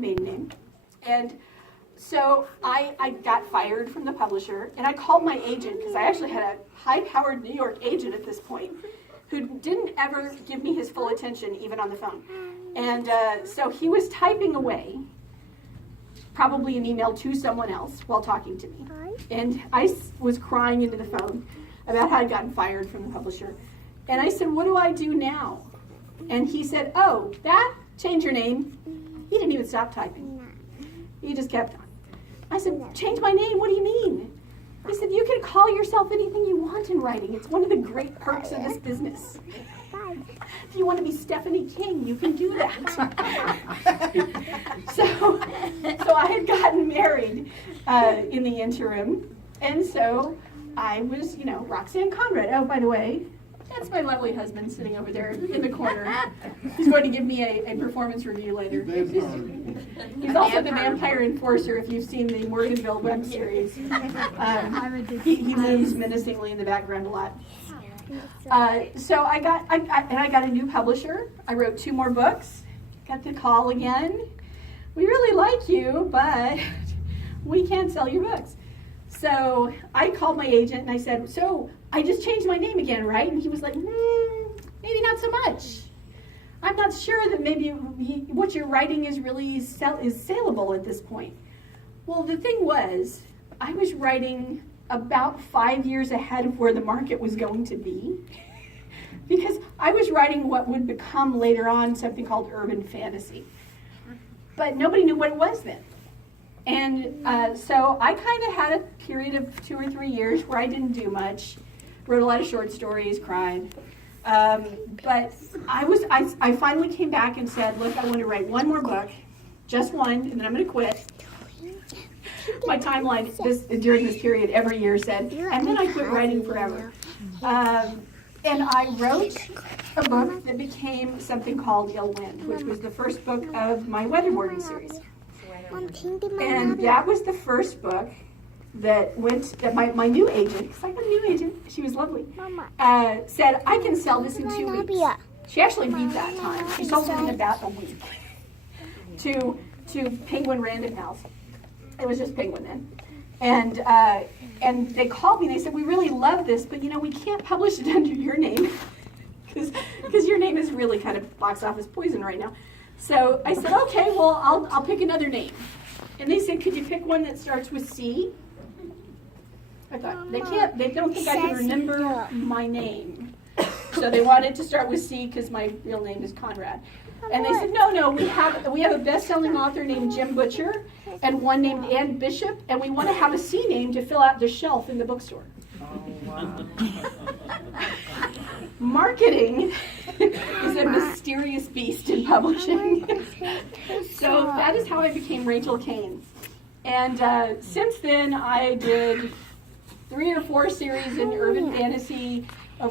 maiden name. And so I got fired from the publisher, and I called my agent, because I actually had a high-powered New York agent at this point, who didn't ever give me his full attention, even on the phone. And so he was typing away, probably an email to someone else while talking to me. And I was crying into the phone about how I'd gotten fired from the publisher. And I said, what do I do now? And he said, oh, that, change your name. He didn't even stop typing. He just kept on. I said, change my name, what do you mean? He said, you can call yourself anything you want in writing. It's one of the great perks of this business. If you want to be Stephanie King, you can do that. So I had gotten married in the interim, and so I was, Roxanne Conrad. Oh, by the way, that's my lovely husband sitting over there in the corner. He's going to give me a performance review later. He's also the vampire enforcer, if you've seen the Morganville web series. He moves menacingly in the background a lot. So I got a new publisher. I wrote 2 more books. Got the call again. We really like you, but we can't sell your books. So I called my agent and I said, so I just changed my name again, right? And he was like, maybe not so much. I'm not sure that maybe what you're writing is really saleable at this point. Well, the thing was, I was writing about 5 years ahead of where the market was going to be, because I was writing what would become later on something called urban fantasy. But nobody knew what it was then. And so I kind of had a period of 2 or 3 years where I didn't do much, wrote a lot of short stories, cried. But I finally came back and said, look, I want to write 1 more book, just 1, and then I'm going to quit. My timeline during this period every year said, and then I quit writing forever. And I wrote a book that became something called Ill Wind, which was the first book of my Weatherboarding series. And that was the first book that my new agent, because I got a new agent, she was lovely, said, I can sell this in 2 weeks. She actually beat that time. She sold it in about a week to Penguin Random House. It was just Penguin then. And they called me and they said, we really love this, but we can't publish it under your name because your name is really kind of box office poison right now. So I said, okay, well, I'll pick another name. And they said, could you pick one that starts with C? I thought, they don't think I can remember my name. So they wanted to start with C because my real name is Conrad. And they said, no, we have a best-selling author named Jim Butcher and one named Ann Bishop, and we want to have a C name to fill out the shelf in the bookstore. Oh, wow. Marketing is a mysterious beast in publishing. So that is how I became Rachel Caine. And since then, I did 3 or 4 series in urban fantasy.